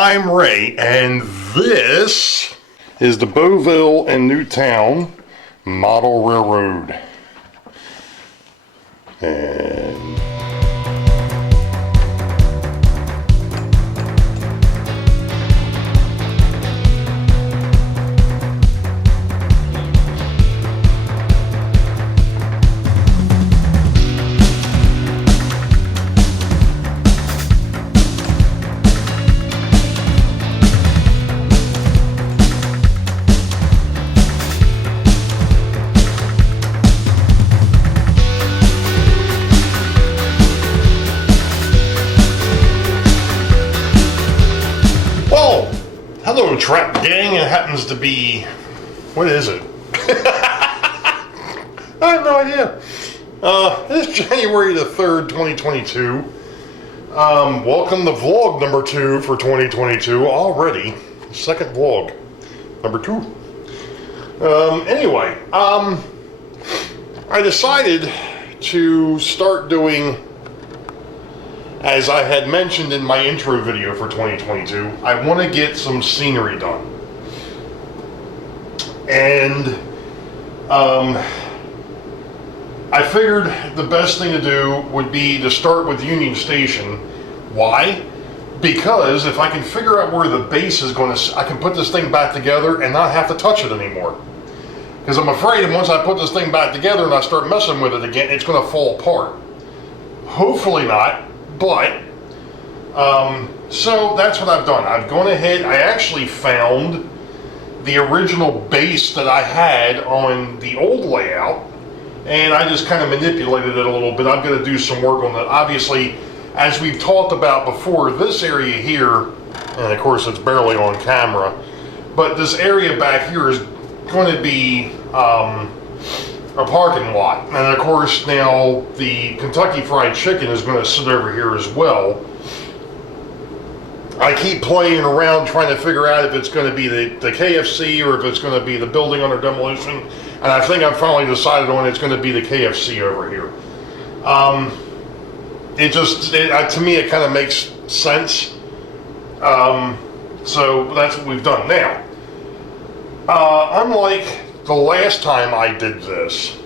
I'm Ray, and this is the Boeville and Newtown model railroad. And hello, Trap Gang. It happens to be, what is it? I have no idea. It's January the 3rd, 2022. Welcome to vlog number 2 for 2022 already. Second vlog, number 2. Anyway, I decided to start doing, as I had mentioned in my intro video for 2022, I want to get some scenery done. And I figured the best thing to do would be to start with Union Station. Why? Because if I can figure out where the base is going to, I can put this thing back together and not have to touch it anymore. Because I'm afraid that once I put this thing back together and I start messing with it again, it's going to fall apart. Hopefully not. But, so that's what I've done. I've gone ahead, I actually found the original base that I had on the old layout, and I just kind of manipulated it a little bit. I'm going to do some work on that. Obviously, as we've talked about before, this area here, and of course it's barely on camera, but this area back here is going to be a parking lot, and of course now the Kentucky Fried Chicken is going to sit over here as well. I keep playing around trying to figure out if it's going to be the KFC or if it's going to be the building under demolition, and I think I've finally decided on it's going to be the KFC over here. To me it kind of makes sense. So that's what we've done now. Unlike the last time I did this,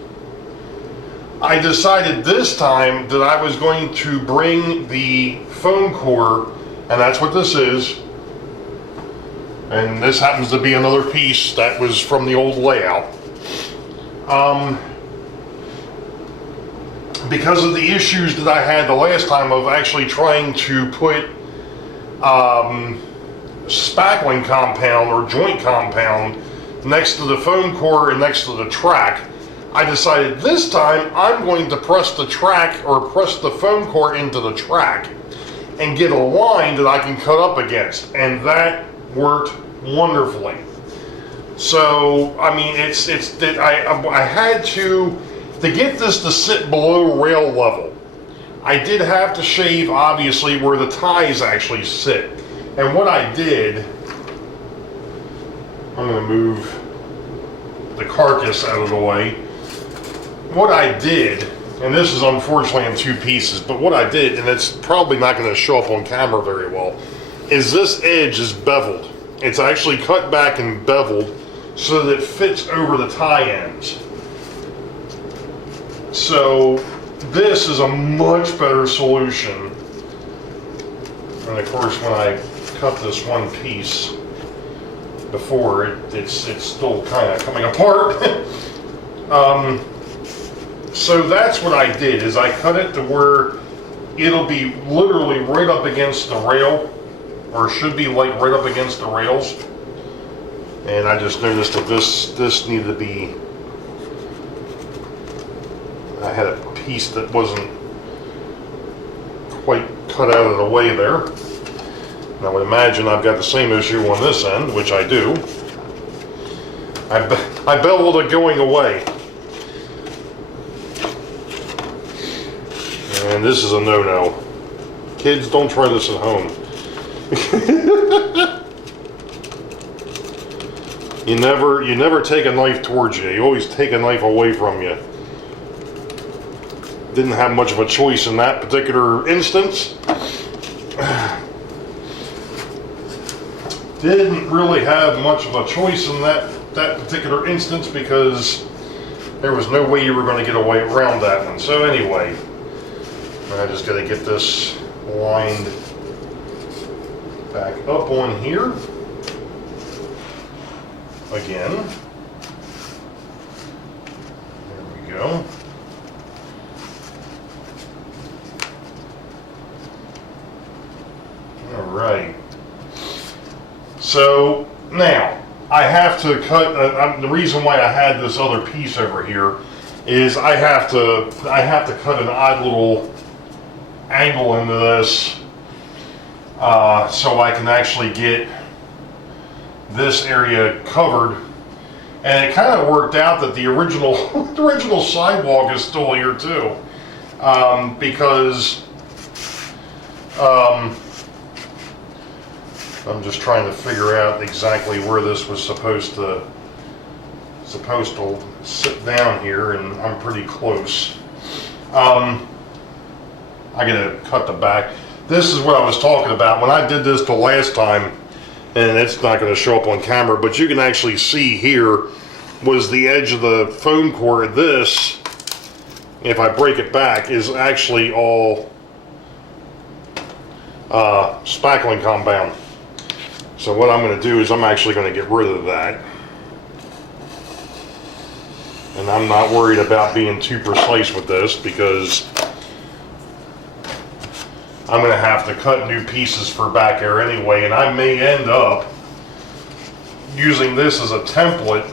I decided this time that I was going to bring the foam core, and that's what this is, and this happens to be another piece that was from the old layout. Because of the issues that I had the last time of actually trying to put spackling compound or joint compound next to the foam core and next to the track, I decided this time I'm going to press the track or press the foam core into the track and get a line that I can cut up against, and that worked wonderfully. So I mean, I had to get this to sit below rail level. I did have to shave obviously where the ties actually sit, and what I did, I'm going to move the carcass out of the way. What I did, and this is unfortunately in 2 pieces, but what I did, and it's probably not going to show up on camera very well, is this edge is beveled. It's actually cut back and beveled so that it fits over the tie ends. So this is a much better solution. And of course when I cut this one piece before, it's still kind of coming apart. So that's what I did, is I cut it to where it'll be literally right up against the rail, or should be like right up against the rails. And I just noticed that this needed to be, I had a piece that wasn't quite cut out of the way there. And I would imagine I've got the same issue on this end, which I do. I beveled it going away. And this is a no-no. Kids, don't try this at home. You never take a knife towards you. You always take a knife away from you. Didn't have much of a choice in that particular instance. didn't really have much of a choice in that particular instance because there was no way you were going to get away around that one. So anyway, I just got to get this lined back up on here again. There we go. All right. So now I have to cut. The reason why I had this other piece over here is I have to cut an odd little angle into this so I can actually get this area covered. And it kind of worked out that the original sidewalk is still here too, because I'm just trying to figure out exactly where this was supposed to sit down here, and I'm pretty close. I gotta cut the back. This is what I was talking about when I did this the last time, and it's not going to show up on camera, but you can actually see here was the edge of the foam cord. This, if I break it back, is actually all spackling compound. So what I'm going to do is I'm actually going to get rid of that. And I'm not worried about being too precise with this because I'm going to have to cut new pieces for back there anyway, and I may end up using this as a template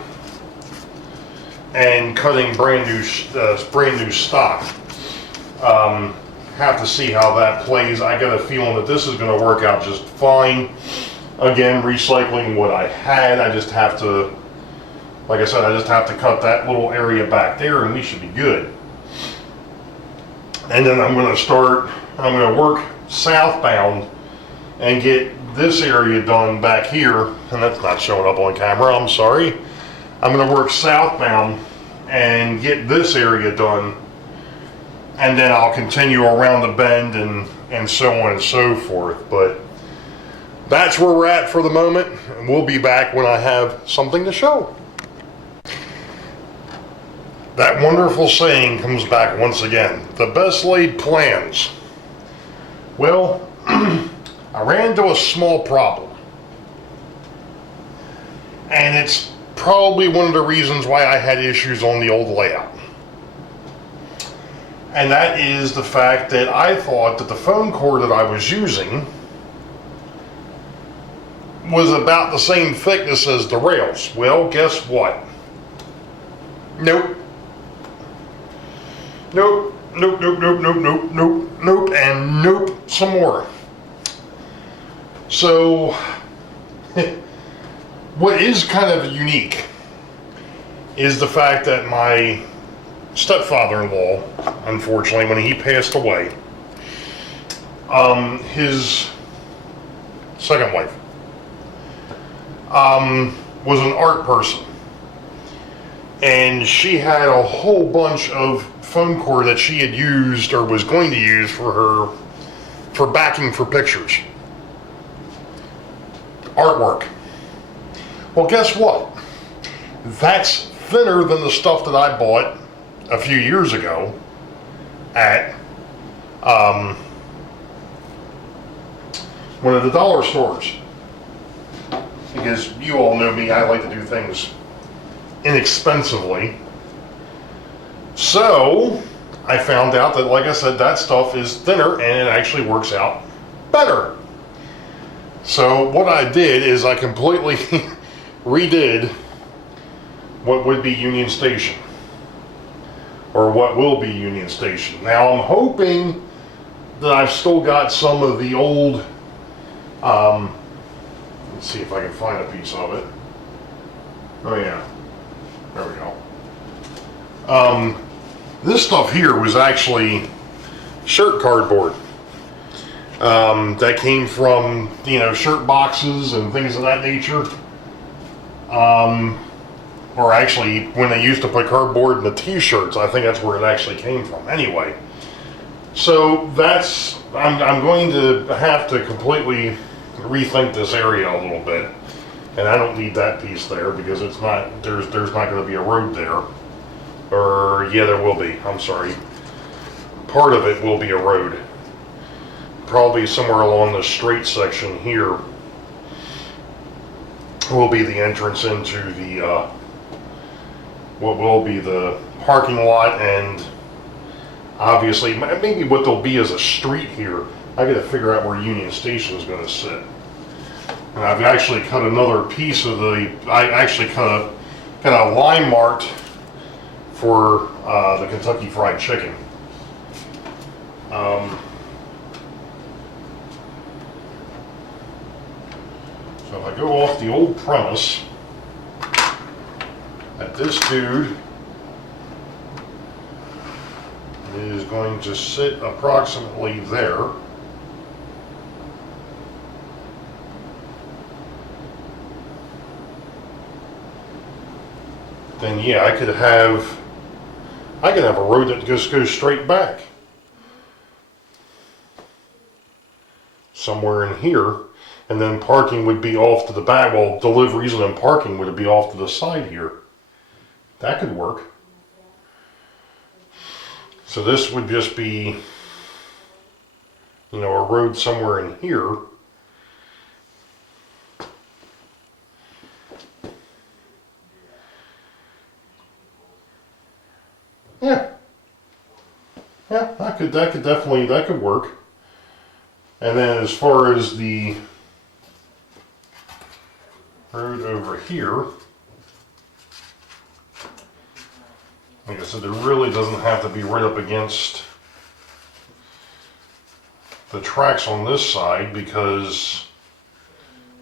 and cutting brand new stock. Have to see how that plays. I got a feeling that this is going to work out just fine. Again, recycling what I had. I just have to, like I said, I just have to cut that little area back there and we should be good. And then I'm going to work southbound and get this area done back here. And that's not showing up on camera, I'm sorry. I'm going to work southbound and get this area done. And then I'll continue around the bend and so on and so forth. But that's where we're at for the moment, and we'll be back when I have something to show. That wonderful saying comes back once again, the best laid plans. Well, I ran into a small problem, and it's probably one of the reasons why I had issues on the old layout. And that is the fact that I thought that the foam cord that I was using was about the same thickness as the rails. Well, guess what? Nope. Nope, nope, nope, nope, nope, nope, nope, nope, and nope, some more. So, what is kind of unique is the fact that my stepfather-in-law, unfortunately, when he passed away, his second wife, was an art person, and she had a whole bunch of foam core that she had used or was going to use for backing for pictures, artwork. Well, guess what? That's thinner than the stuff that I bought a few years ago at one of the dollar stores. Because you all know me, I like to do things inexpensively. So I found out that, like I said, that stuff is thinner and it actually works out better. So what I did is I completely redid what would be Union Station, or what will be Union Station. Now I'm hoping that I've still got some of the old, let's see if I can find a piece of it. Oh yeah, there we go. This stuff here was actually shirt cardboard. That came from, shirt boxes and things of that nature. Or actually, when they used to put cardboard in the t-shirts, I think that's where it actually came from. Anyway, so I'm going to have to completely rethink this area a little bit. And I don't need that piece there because it's not, there's not going to be a road there. Or, yeah, there will be. I'm sorry. Part of it will be a road. Probably somewhere along the straight section here will be the entrance into the, what will be the parking lot, and obviously, maybe what there'll be is a street here. I gotta figure out where Union Station is gonna sit. And I've actually cut another piece of I actually got a line marked for the Kentucky Fried Chicken. So if I go off the old premise that this dude is going to sit approximately there. Then yeah, I could have a road that just goes straight back. Somewhere in here, and then parking would be off to the back. Well, deliveries and then parking would be off to the side here. That could work. So this would just be, you know, a road somewhere in here. Yeah. Yeah, that could definitely work. And then as far as the road over here, like I said, it really doesn't have to be right up against the tracks on this side, because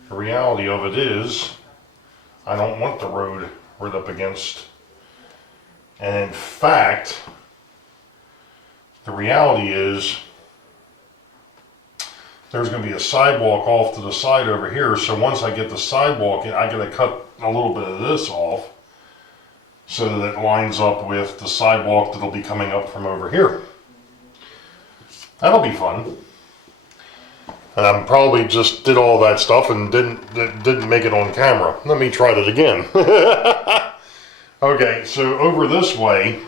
the reality of it is I don't want the road right up against. And in fact, the reality is there's going to be a sidewalk off to the side over here. So once I get the sidewalk in, I got to cut a little bit of this off so that it lines up with the sidewalk that'll be coming up from over here. That'll be fun. Probably just did all that stuff and didn't make it on camera. Let me try that again. Okay, so over this way,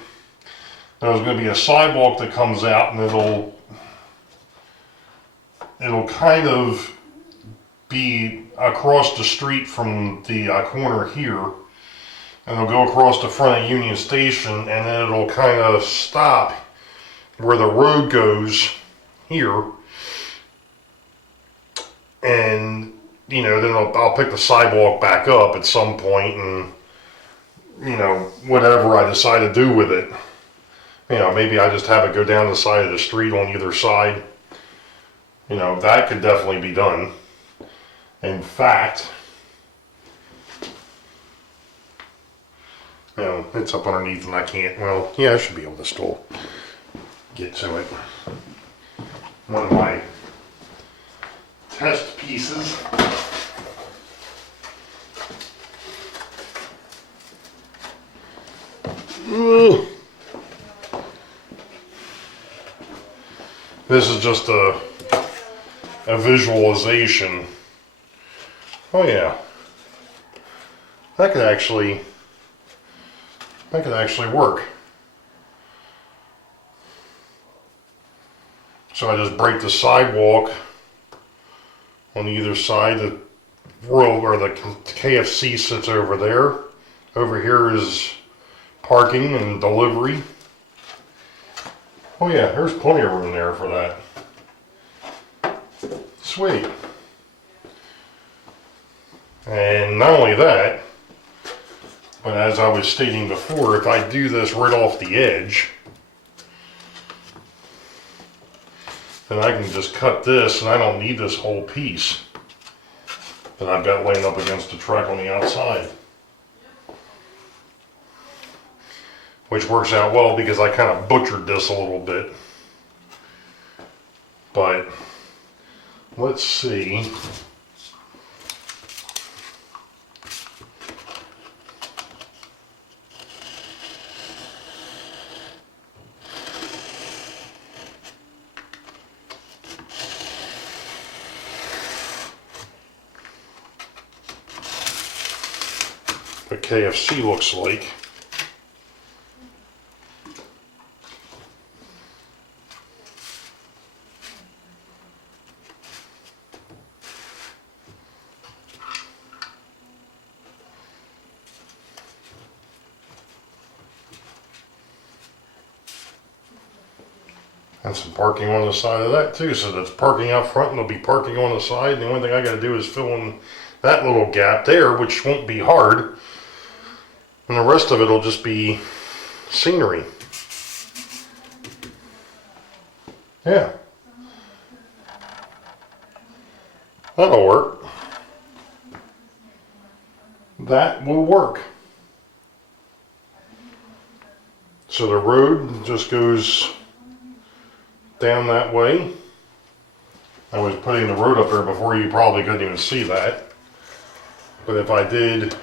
there's going to be a sidewalk that comes out, and it'll kind of be across the street from the corner here, and it'll go across the front of Union Station, and then it'll kind of stop where the road goes here, and you know, then I'll pick the sidewalk back up at some point, and you know, whatever I decide to do with it, you know, maybe I just have it go down the side of the street on either side. You know, that could definitely be done. In fact, you know, it's up underneath and I can't, well, yeah, I should be able to still get to it. One of my test pieces. This is just a visualization. Oh yeah, that could actually work. So I just break the sidewalk on either side. The road or the KFC sits over there. Over here is parking and delivery. Oh yeah, there's plenty of room there for that. Sweet. And not only that, but as I was stating before, if I do this right off the edge, then I can just cut this and I don't need this whole piece that I've got laying up against the track on the outside. Which works out well because I kind of butchered this a little bit. But let's see. what KFC looks like. And some parking on the side of that too, so that's parking out front and there'll be parking on the side. And the only thing I gotta do is fill in that little gap there, which won't be hard. And the rest of it will just be scenery. Yeah. That'll work. That will work. So the road just goes down that way. I was putting the road up there before, you probably couldn't even see that. But if I did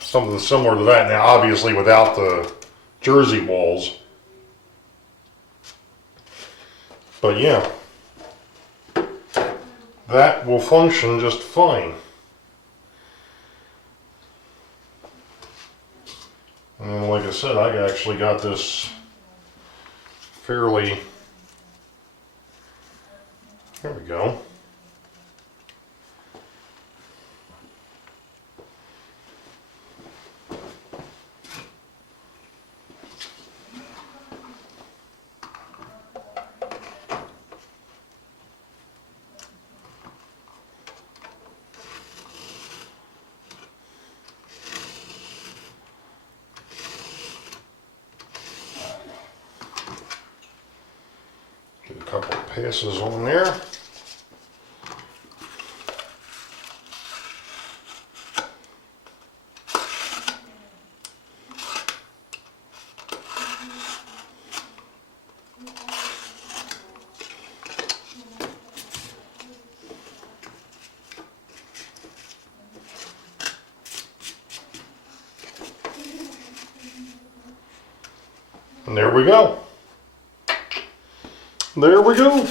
something similar to that, now obviously without the Jersey walls. But yeah, that will function just fine. And then, like I said, I actually got this fairly, there we go. Get a couple of passes on there. And there we go. There we go.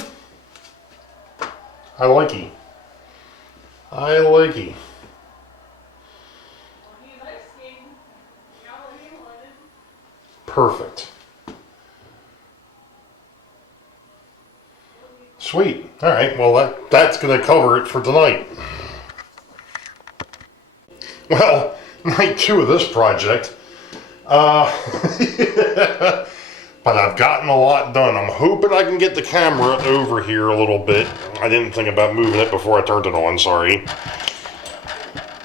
I like it. I like it. Perfect. Sweet. All right. Well, that's going to cover it for tonight. Well, night 2 of this project. But I've gotten a lot done. I'm hoping I can get the camera over here a little bit. I didn't think about moving it before I turned it on, sorry.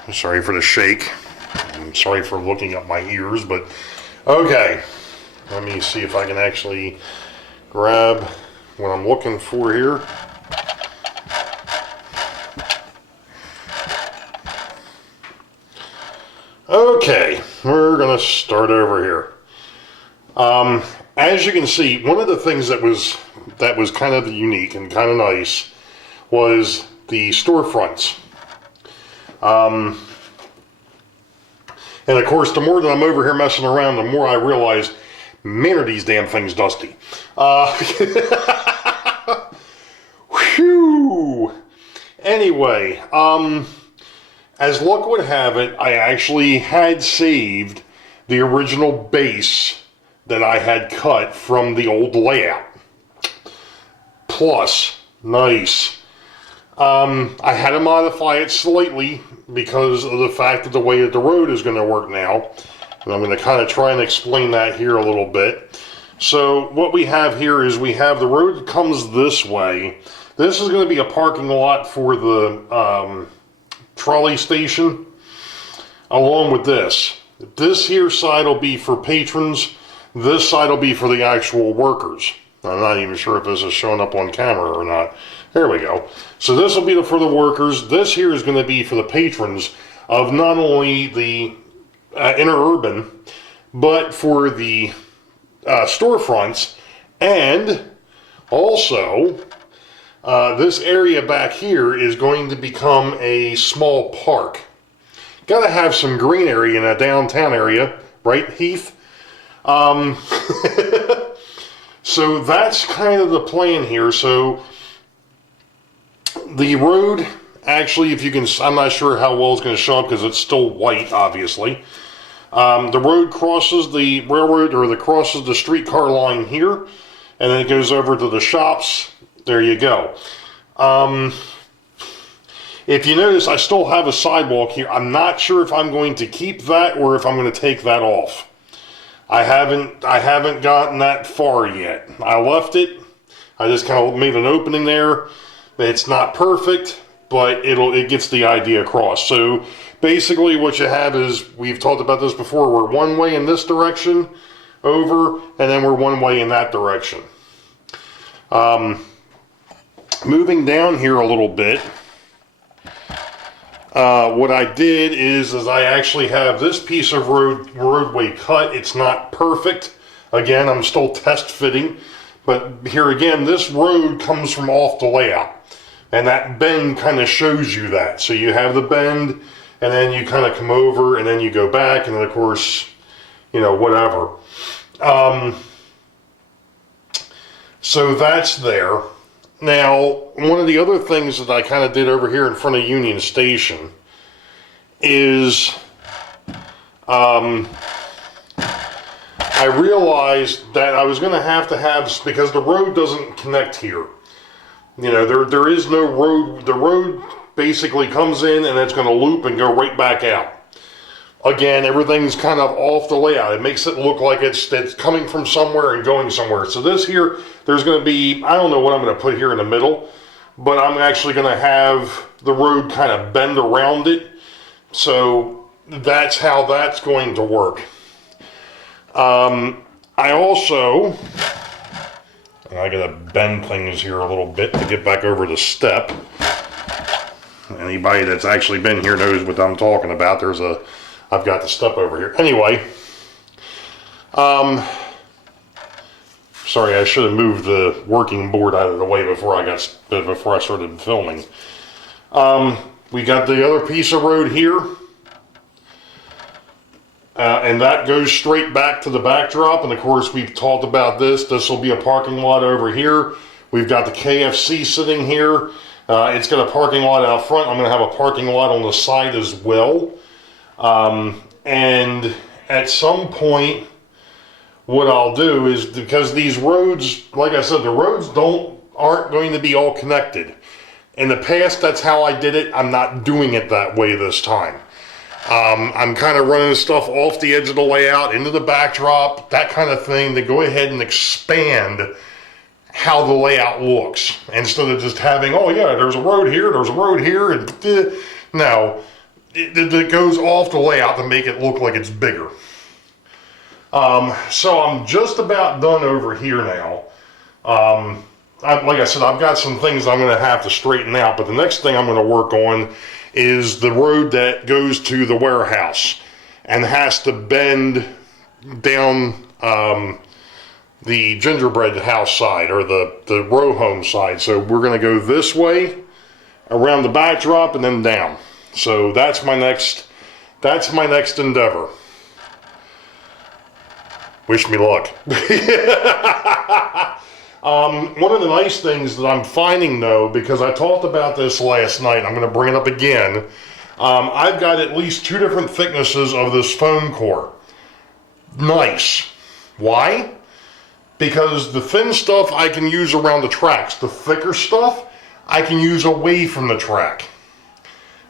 I'm sorry for the shake. I'm sorry for looking up my ears, but okay. Let me see if I can actually grab what I'm looking for here. Okay, we're gonna start over here. As you can see, one of the things that was kind of unique and kind of nice was the storefronts. And of course, the more that I'm over here messing around, the more I realize, man, are these damn things dusty. Whew. Anyway, as luck would have it, I actually had saved the original base that I had cut from the old layout. Plus, nice. I had to modify it slightly because of the fact of the way that the road is going to work now. And I'm going to kind of try and explain that here a little bit. So what we have here is we have the road that comes this way. This is going to be a parking lot for the trolley station, along with this. This here side will be for patrons. This side will be for the actual workers. I'm not even sure if this is showing up on camera or not. There we go. So this will be for the workers. This here is going to be for the patrons of not only the interurban, but for the storefronts, and also this area back here is going to become a small park. Got to have some greenery in a downtown area, right, Heath? So that's kind of the plan here. So the road actually, if you can, I'm not sure how well it's going to show up because it's still white, obviously. The road crosses the railroad, or crosses the streetcar line here, and then it goes over to the shops. There you go. If you notice, I still have a sidewalk here. I'm not sure if I'm going to keep that or if I'm going to take that off. I haven't gotten that far yet. I left it. I just kind of made an opening there. It's not perfect, but it gets the idea across. So basically what you have is, we've talked about this before, we're one way in this direction over, and then we're one way in that direction. Moving down here a little bit, what I did is I actually have this piece of roadway cut. It's not perfect. Again, I'm still test fitting, but here again, this road comes from off the layout, and that bend kind of shows you that. So you have the bend, and then you kind of come over, and then you go back, and then of course, you know, whatever. So that's there. Now, one of the other things that I kind of did over here in front of Union Station is I realized that I was going to have, because the road doesn't connect here. You know, there is no road. The road basically comes in and it's going to loop and go right back out. Again, everything's kind of off the layout. It makes it look like it's coming from somewhere and going somewhere. So this here, there's going to be, I don't know what I'm going to put here in the middle, but I'm actually going to have the road kind of bend around it. So that's how that's going to work. I also, I got to bend things here a little bit to get back over the step. Anybody that's actually been here knows what I'm talking about. I've got the step over here. Anyway, sorry, I should have moved the working board out of the way before I started filming. We got the other piece of road here, and that goes straight back to the backdrop. And of course, we've talked about this. This will be a parking lot over here. We've got the KFC sitting here. It's got a parking lot out front. I'm going to have a parking lot on the side as well. And at some point, what I'll do is, because these roads, like I said, the roads aren't going to be all connected. In the past, that's how I did it. I'm not doing it that way this time. I'm kind of running stuff off the edge of the layout into the backdrop, that kind of thing, to go ahead and expand how the layout looks, instead of just having, oh yeah, there's a road here, and no. It goes off the layout to make it look like it's bigger. So I'm just about done over here now. Like I said, I've got some things I'm going to have to straighten out, but the next thing I'm going to work on is the road that goes to the warehouse and has to bend down the gingerbread house side, or the row home side. So we're going to go this way around the backdrop and then down. So that's my next endeavor. Wish me luck. One of the nice things that I'm finding, though, because I talked about this last night, I'm going to bring it up again. I've got at least 2 different thicknesses of this foam core. Nice. Why? Because the thin stuff I can use around the tracks. The thicker stuff I can use away from the track.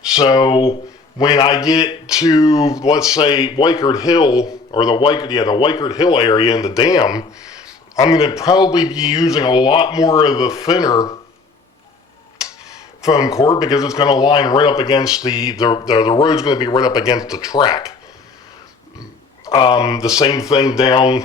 So when I get to, let's say, Wykert Hill, or the Wykert Hill area in the dam, I'm going to probably be using a lot more of the thinner foam core, because it's going to line right up against the road's going to be right up against the track. The same thing down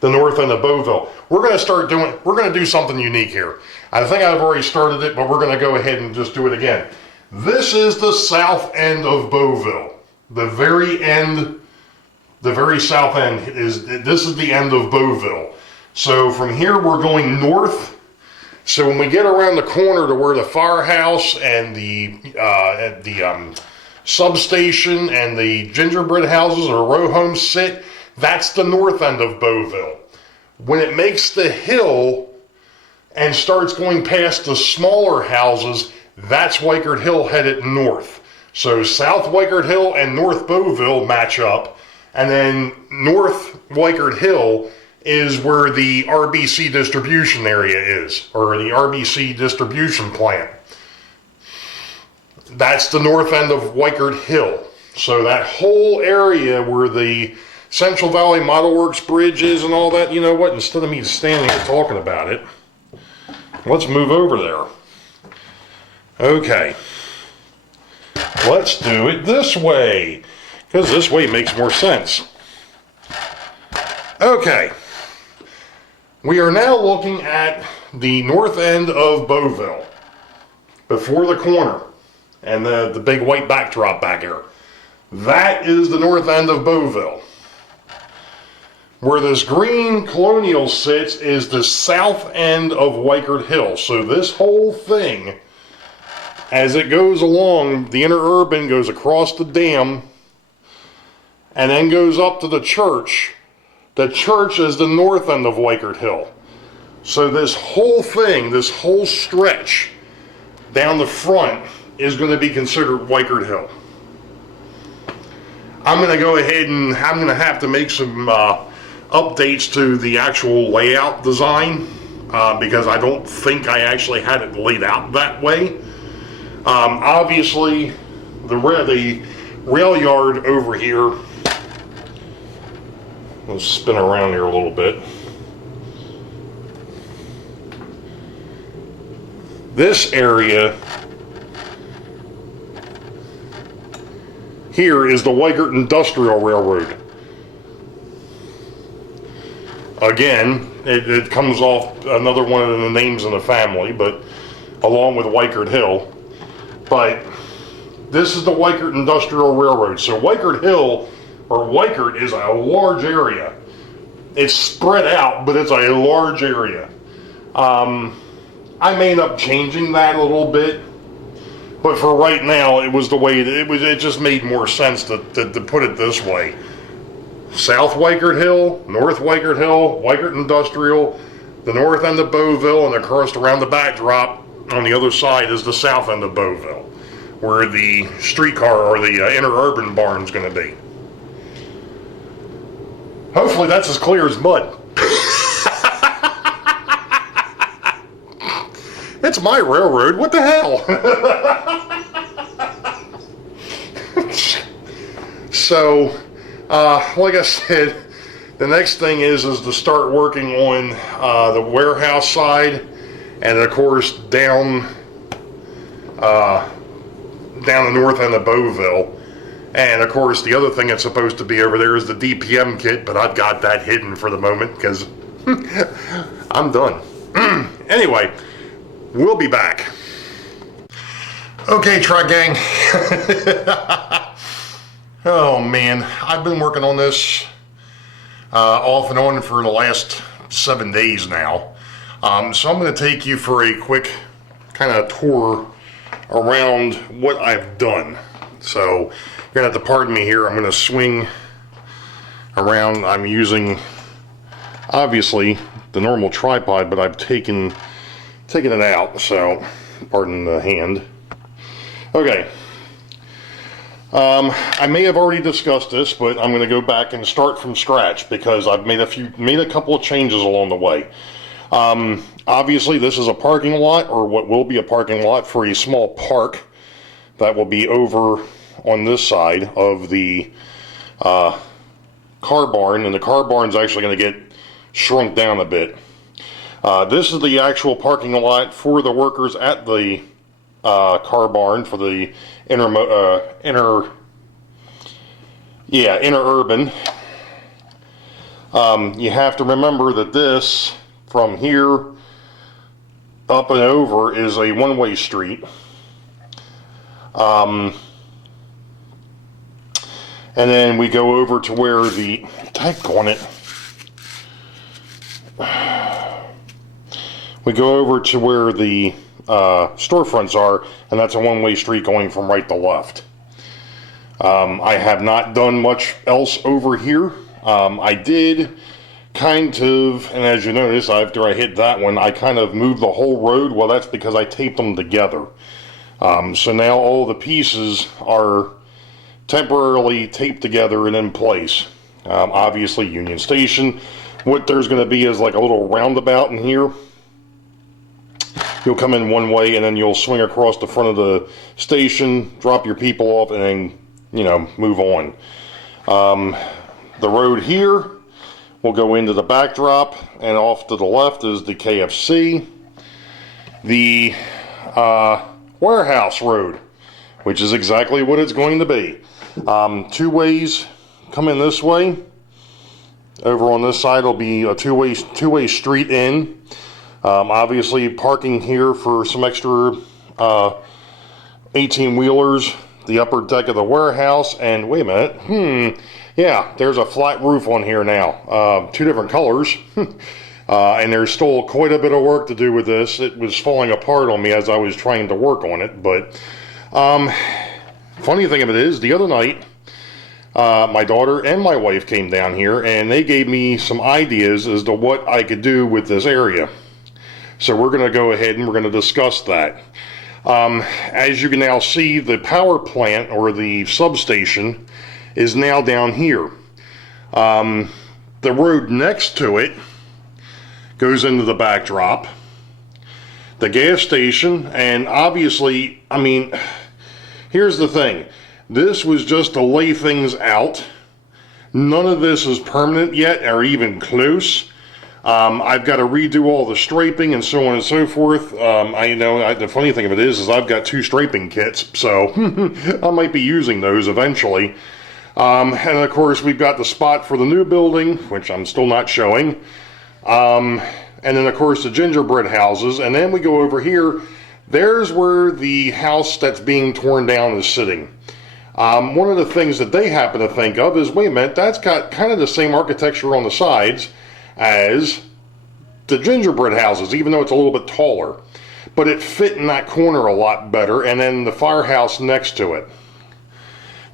the north end of Boeville. We're going to do something unique here. I think I've already started it, but we're going to go ahead and just do it again. This is the south end of Boeville. The very south end this is the end of Boeville. So from here we're going north. So when we get around the corner to where the firehouse and the substation and the gingerbread houses or row homes sit, that's the north end of Boeville. When it makes the hill and starts going past the smaller houses, that's Weichert Hill headed north. So South Weichert Hill and North Boeville match up, and then North Weichert Hill is where the RBC distribution area is, or the RBC distribution plant. That's the north end of Weichert Hill. So that whole area where the Central Valley Model Works Bridge is and all that, you know what, instead of me standing here talking about it, let's move over there. Okay. Let's do it this way, because this way makes more sense. Okay. We are now looking at the north end of Boeville, before the corner, and the big white backdrop back here. That is the north end of Boeville. Where this green colonial sits is the south end of Weichert Hill. So this whole thing, as it goes along, the interurban goes across the dam and then goes up to the church. The church is the north end of Weichert Hill. So this whole thing, this whole stretch down the front is going to be considered Weichert Hill. I'm going to go ahead and I'm going to have to make some updates to the actual layout design because I don't think I actually had it laid out that way. Obviously, the rail yard over here, let's spin around here a little bit. This area here is the Weichert Industrial Railroad. Again, it comes off another one of the names in the family, but along with Weichert Hill. But this is the Weichert Industrial Railroad. So Weichert Hill, or Weichert, is a large area. It's spread out, but it's a large area. I may end up changing that a little bit, but for right now, it was the way it just made more sense to put it this way. South Weichert Hill, North Weichert Hill, Weichert Industrial, the north end of Boeville, and of course around the backdrop on the other side is the south end of Boeville, where the streetcar or the interurban barn is going to be. Hopefully that's as clear as mud. It's my railroad, what the hell? So, like I said, the next thing is to start working on the warehouse side, and of course down the north end of Boeville. And of course the other thing that's supposed to be over there is the DPM kit, but I've got that hidden for the moment because I'm done. Anyway, we'll be back. Okay, Truck Gang. Oh man, I've been working on this off and on for the last 7 days now. So I'm going to take you for a quick kind of tour around what I've done. So you're going to have to pardon me here. I'm going to swing around. I'm using, obviously, the normal tripod, but I've taken it out, so pardon the hand. Okay. I may have already discussed this, but I'm going to go back and start from scratch because I've made a couple of changes along the way. Obviously, this is a parking lot, or what will be a parking lot for a small park that will be over on this side of the car barn, and the car barn's actually going to get shrunk down a bit. This is the actual parking lot for the workers at the car barn for the interurban. You have to remember that this, from here up and over, is a one-way street. And then we go over to where the, we go over to where the storefronts are, and that's a one-way street going from right to left. I have not done much else over here. I did kind of, and as you notice, after I hit that one, I kind of moved the whole road. Well, that's because I taped them together. So now all the pieces are temporarily taped together and in place. Obviously, Union Station. What there's going to be is like a little roundabout in here. You'll come in one way and then you'll swing across the front of the station, drop your people off, and then, you know, move on. The road here will go into the backdrop, and off to the left is the KFC. The warehouse road, which is exactly what it's going to be. Two ways come in this way. Over on this side will be a two-way street in. Obviously parking here for some extra 18-wheelers, the upper deck of the warehouse, and wait a minute, yeah, there's a flat roof on here now. Two different colors, and there's still quite a bit of work to do with this. It was falling apart on me as I was trying to work on it, but funny thing of it is, the other night, my daughter and my wife came down here, and they gave me some ideas as to what I could do with this area. So we're going to go ahead and we're going to discuss that. As you can now see, the power plant or the substation is now down here. The road next to it goes into the backdrop. The gas station, and obviously, I mean, here's the thing. This was just to lay things out. None of this is permanent yet, or even close. I've got to redo all the striping and so on and so forth. The funny thing of it is I've got 2 striping kits, so I might be using those eventually. And of course, we've got the spot for the new building, which I'm still not showing. And then of course the gingerbread houses, and then we go over here. There's where the house that's being torn down is sitting. One of the things that they happen to think of is, wait a minute, that's got kind of the same architecture on the sides as the gingerbread houses, even though it's a little bit taller. But it fit in that corner a lot better, and then the firehouse next to it.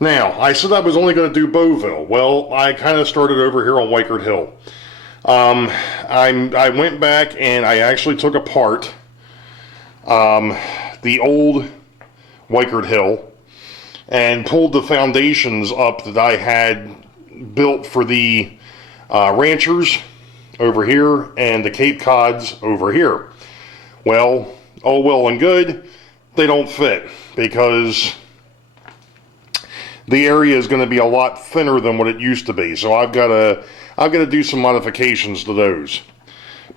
Now, I said I was only going to do Boeville. Well, I kind of started over here on Wykert Hill. I went back and I actually took apart the old Wykert Hill and pulled the foundations up that I had built for the ranchers over here and the Cape Cods over here. Well, all well and good, they don't fit because the area is going to be a lot thinner than what it used to be. So I've got to do some modifications to those.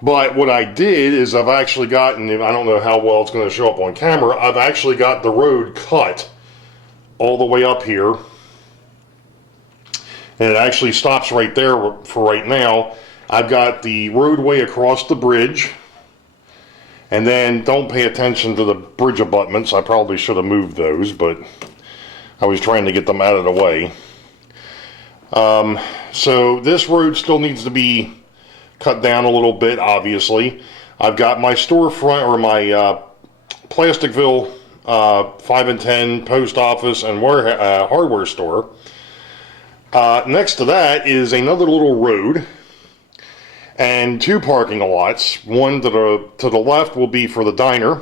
But what I did is I've actually gotten, I don't know how well it's going to show up on camera, I've actually got the road cut all the way up here. And it actually stops right there for right now. I've got the roadway across the bridge. And then don't pay attention to the bridge abutments. I probably should have moved those, but I was trying to get them out of the way. So this road still needs to be cut down a little bit, obviously. I've got my storefront, or my Plasticville 5 and 10 post office and hardware store. Next to that is another little road and 2 parking lots. One to the left will be for the diner,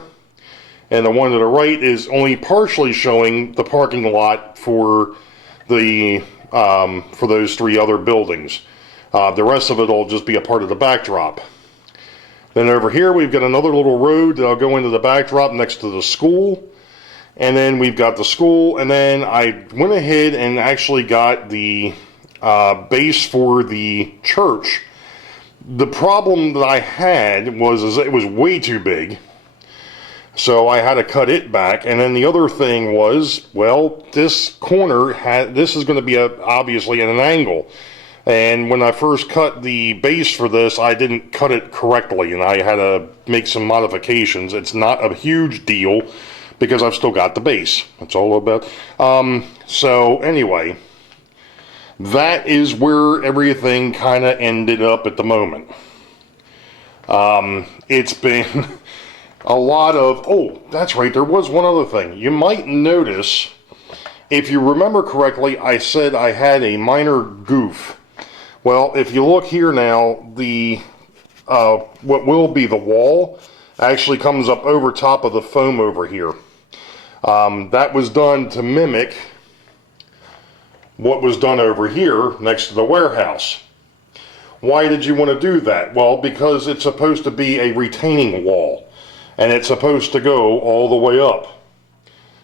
and the one to the right is only partially showing the parking lot for the for those 3 other buildings. The rest of it will just be a part of the backdrop. Then over here we've got another little road that'll go into the backdrop next to the school. And then we've got the school, and then I went ahead and actually got the base for the church. The problem that I had was it was way too big, so I had to cut it back. And then the other thing was, well, this corner this is going to be obviously at an angle. And when I first cut the base for this, I didn't cut it correctly, and I had to make some modifications. It's not a huge deal, because I've still got the base. That's all about. So anyway, that is where everything kind of ended up at the moment. It's been a lot of, oh, that's right, there was one other thing. You might notice, if you remember correctly, I said I had a minor goof. Well, if you look here now, the what will be the wall actually comes up over top of the foam over here. That was done to mimic what was done over here next to the warehouse. Why did you want to do that? Well, because it's supposed to be a retaining wall, and it's supposed to go all the way up.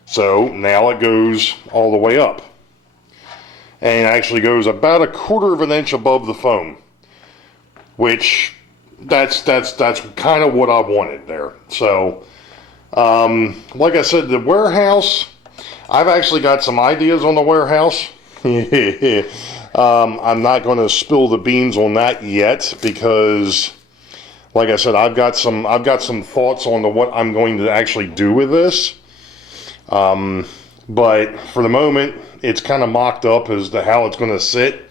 So now it goes all the way up, and actually goes about 1/4 of an inch above the foam, which that's kind of what I wanted there. So like I said, the warehouse, I've actually got some ideas on the warehouse. I'm not going to spill the beans on that yet, because like I said, I've got some thoughts on what I'm going to actually do with this. But for the moment, it's kind of mocked up as to how it's going to sit.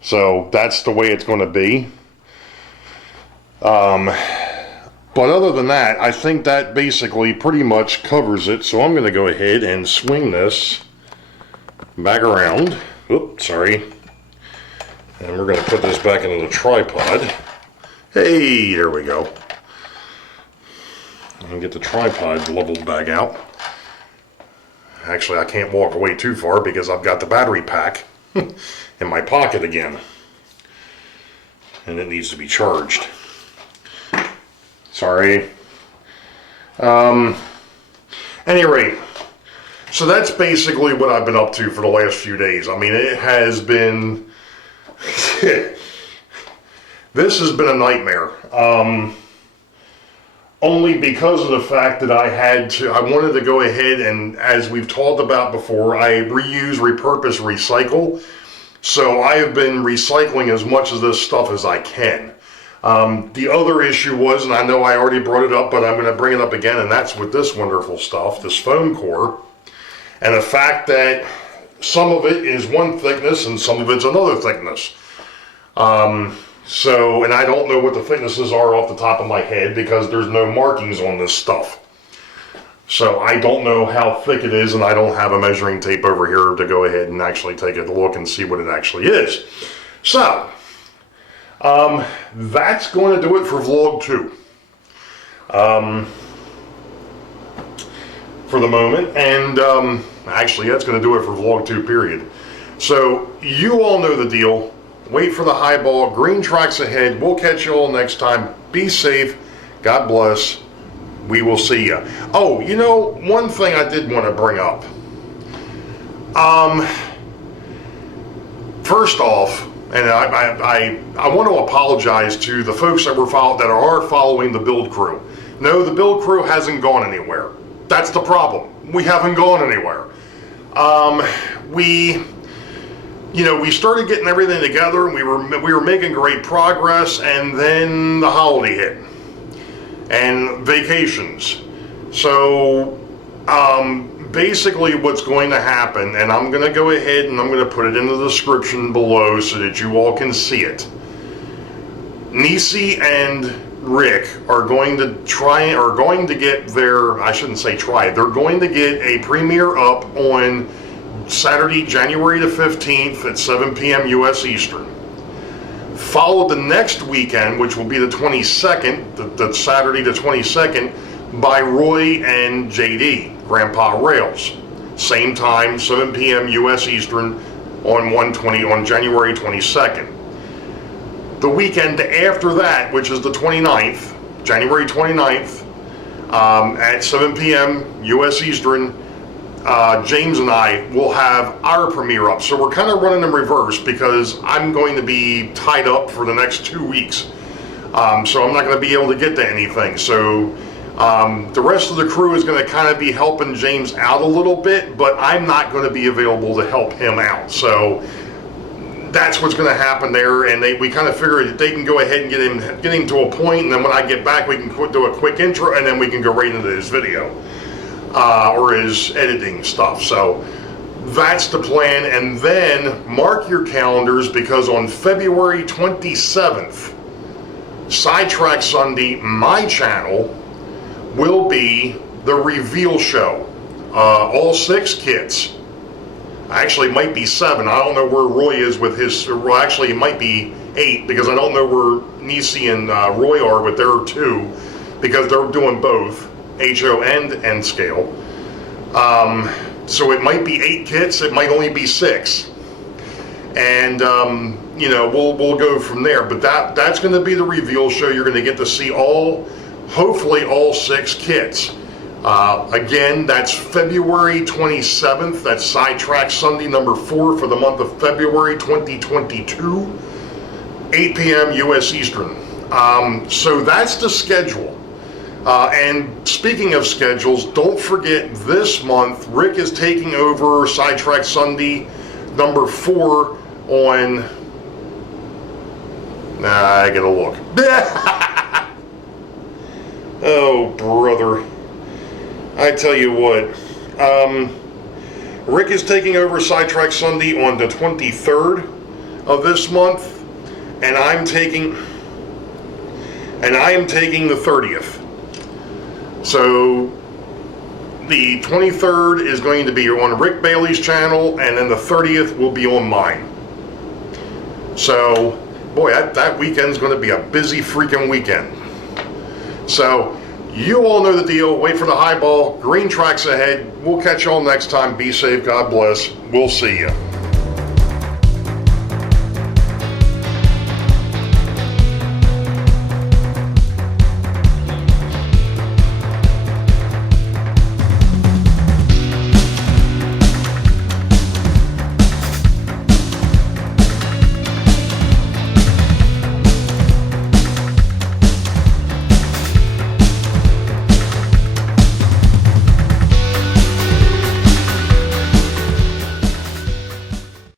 So that's the way it's going to be. But other than that, I think that basically pretty much covers it. So I'm going to go ahead and swing this back around. Oops, sorry. And we're going to put this back into the tripod. Hey, there we go. And get the tripod leveled back out. Actually, I can't walk away too far because I've got the battery pack in my pocket again. And it needs to be charged. Sorry. Any rate, so that's basically what I've been up to for the last few days. I mean, it has been... this has been a nightmare. Only because of the fact that I wanted to go ahead and, as we've talked about before, I reuse, repurpose, recycle. So I have been recycling as much of this stuff as I can. The other issue was, and I know I already brought it up, but I'm going to bring it up again, and that's with this wonderful stuff, this foam core, and the fact that some of it is one thickness and some of it's another thickness. So, and I don't know what the thicknesses are off the top of my head because there's no markings on this stuff. So I don't know how thick it is, and I don't have a measuring tape over here to go ahead and actually take a look and see what it actually is. So, that's going to do it for vlog 2. For the moment, and actually that's going to do it for vlog 2 period. So you all know the deal. Wait for the highball. Green tracks ahead. We'll catch you all next time. Be safe. God bless. We will see you. Oh, you know, one thing I did want to bring up. First off, and I want to apologize to the folks that are following the build crew. No, the build crew hasn't gone anywhere. That's the problem. We haven't gone anywhere. We started getting everything together, and we were making great progress, and then the holiday hit and vacations. So basically what's going to happen, and I'm going to go ahead and I'm going to put it in the description below so that you all can see it. Nissy and Rick are going to get their, I shouldn't say try, they're going to get a premiere up on Saturday, January the 15th at 7 p.m. U.S. Eastern. Followed the next weekend, which will be the 22nd, the Saturday the 22nd, by Roy and JD, Grandpa Rails. Same time, 7 p.m. U.S. Eastern on January 22nd. The weekend after that, which is the 29th, January 29th, at 7 p.m. U.S. Eastern, James and I will have our premiere up. So we're kind of running in reverse because I'm going to be tied up for the next 2 weeks. So I'm not going to be able to get to anything. So the rest of the crew is going to kind of be helping James out a little bit, but I'm not going to be available to help him out. So that's what's going to happen there, and we kind of figure that they can go ahead and get him to a point, and then when I get back, we can do a quick intro, and then we can go right into his video or his editing stuff. So that's the plan, and then mark your calendars because on February 27th, Sidetrack Sunday, my channel, will be the reveal show. All 6 kits. Actually, it might be 7. I don't know where Roy is with his. Well, actually, it might be 8, because I don't know where Nissy and Roy are with their 2, because they're doing both HO and N scale. So it might be 8 kits, it might only be 6, and you know, we'll go from there. But that's going to be the reveal show. You're going to get to see hopefully all 6 kits. Again, that's February 27th. That's Sidetrack Sunday number 4 for the month of February 2022, 8 p.m. U.S. Eastern. So that's the schedule. And speaking of schedules, don't forget this month, Rick is taking over Sidetrack Sunday number 4 on... I gotta look. Oh, brother. I tell you what. Rick is taking over Sidetrack Sunday on the 23rd of this month, and I am taking the 30th. So the 23rd is going to be on Rick Bailey's channel, and then the 30th will be on mine. So, boy, that weekend's going to be a busy freaking weekend. So, you all know the deal. Wait for the high ball. Green tracks ahead. We'll catch y'all next time. Be safe. God bless. We'll see you.